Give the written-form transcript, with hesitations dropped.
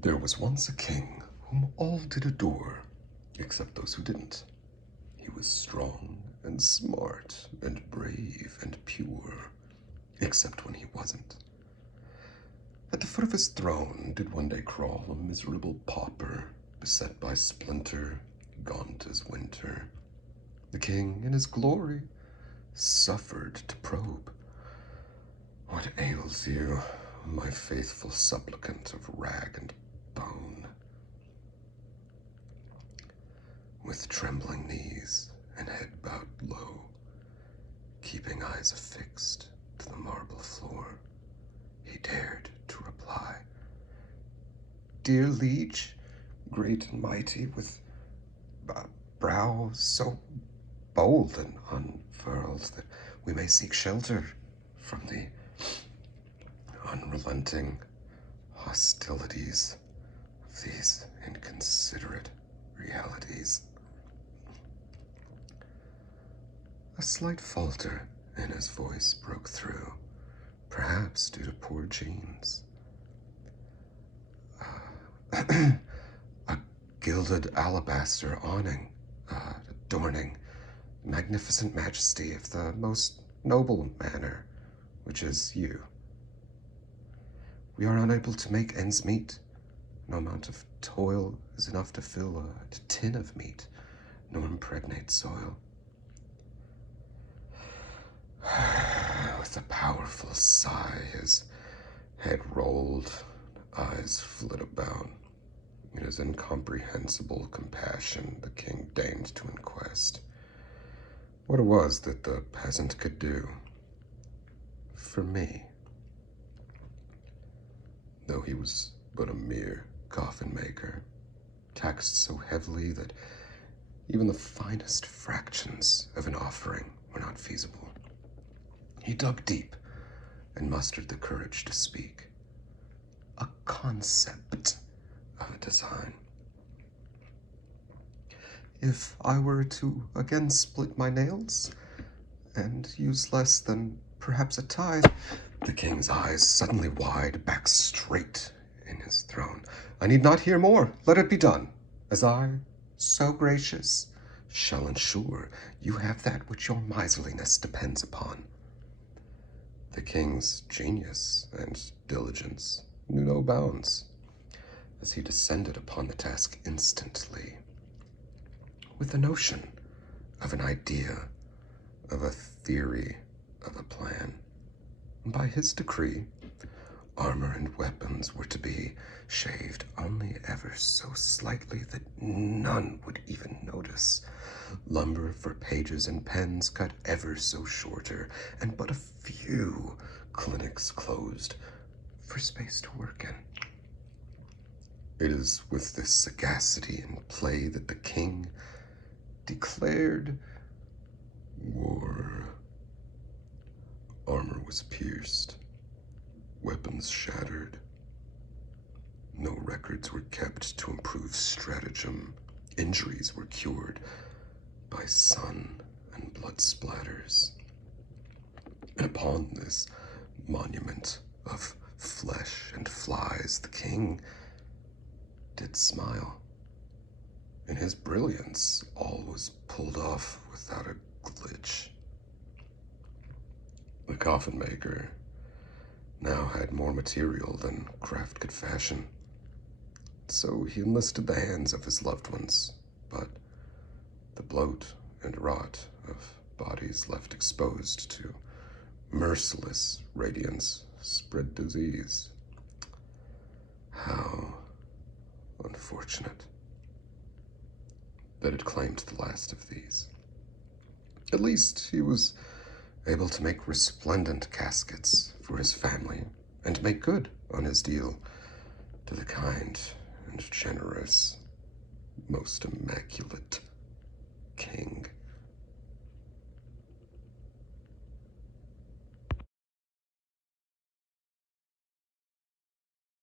There was once a king whom all did adore, except those who didn't. He was strong and smart and brave and pure, except when he wasn't. At the foot of his throne did one day crawl a miserable pauper, beset by splinter, gaunt as winter. The king, in his glory, suffered to probe. What ails you, my faithful supplicant of rag and bone? With trembling knees and head bowed low, keeping eyes affixed to the marble floor, he dared to reply. Dear liege, great and mighty, with brow so bold and unfurled that we may seek shelter from the unrelenting hostilities of these inconsiderate realities. A slight falter in his voice broke through, perhaps due to poor genes. A gilded alabaster awning, adorning magnificent majesty of the most noble manner, which is you. We are unable to make ends meet. No amount of toil is enough to fill a tin of meat, nor impregnate soil. With a powerful sigh, his head rolled, eyes flit about. In his incomprehensible compassion, the king deigned to inquest what it was that the peasant could do for me. Though he was but a mere coffin-maker, taxed so heavily that even the finest fractions of an offering were not feasible, he dug deep and mustered the courage to speak. A concept of a design. If I were to again split my nails and use less than perhaps a tithe, the king's eyes suddenly wide, back straight in his throne. I need not hear more. Let it be done, as I, so gracious, shall ensure you have that which your miserliness depends upon. The king's genius and diligence knew no bounds, as he descended upon the task instantly, with the notion of an idea, of a theory, of a plan. By his decree, armor and weapons were to be shaved only ever so slightly that none would even notice. Lumber for pages and pens cut ever so shorter, and but a few clinics closed for space to work in. It is with this sagacity in play that the king declared war. Armor was pierced, weapons shattered. No records were kept to improve stratagem. Injuries were cured by sun and blood splatters. And upon this monument of flesh and flies, the king did smile. In his brilliance, all was pulled off without a glitch. The coffin maker now had more material than craft could fashion, so he enlisted the hands of his loved ones, but the bloat and rot of bodies left exposed to merciless radiance spread disease. How unfortunate that it claimed the last of these. At least he was able to make resplendent caskets for his family and make good on his deal to the kind and generous, most immaculate king.